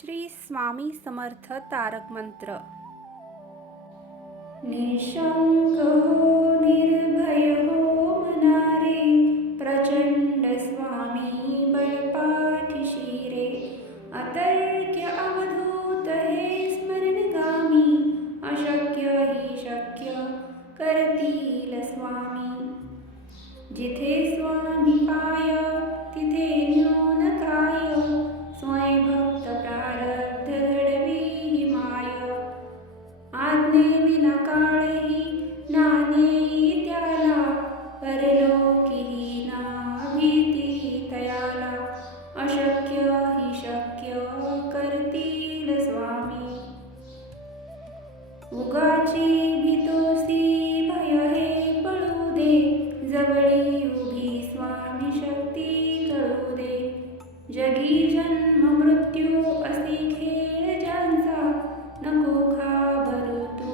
श्री स्वामी समर्थ तारक मंत्र। निशंक हो निर्भय हो मनारे, प्रचंड स्वामी बळपाठीशी रे। अतर्क्य अवधूत हे स्मरणगामी, अशक्य ही शक्य करतील स्वामी। जिथे स्वामी पाय तिथे न्यून काय, स्वयंभक्त प्रारब्ध घडवी माय। आज्ञेविना काळही नानेई त्याला, परलोकीही ना भीती तयाला। अशक्य ही शक्य करतील स्वामी। उगाची भीतोसी भय हे पळू दे, जवळी उभी स्वामी शक्ती कळू दे। जगी जन्म मृत्यू असे खेळ ज्यांचा, नको घाबरू तू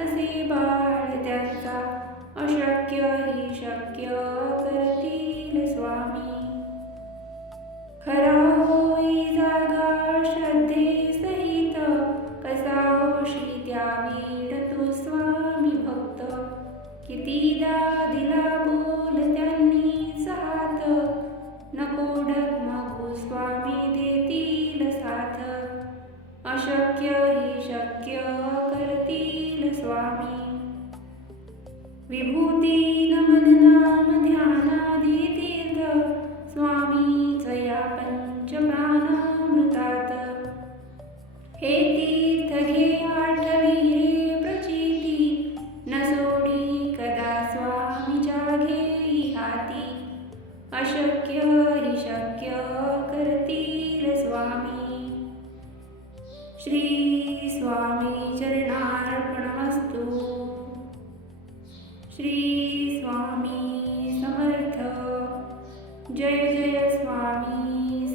असे बाळ त्यांचा। अशक्य ही शक्य करतील स्वामी। खरा होई जागा श्रद्धे सहित, कसा होशी द्यावीड तू स्वामी भक्त। कितीदा दिला बोल त्यांनीच हात, नको डगमगू स्वामी देतील साथ। अशक्य ही शक्य करतील स्वामी। विभूती नमन नाम ध्यानादी तीर्थ, स्वामीच या पंचप्राणामृतात। हे तीर्थ घे आठवी रे प्रचिती, न सोडी कदा स्वामीच्या घेई हाती। अशक्य ही शक्य करतील स्वामी। श्री स्वामी चरणार्पणमस्तु। श्री स्वामी समर्थ। जय जय स्वामी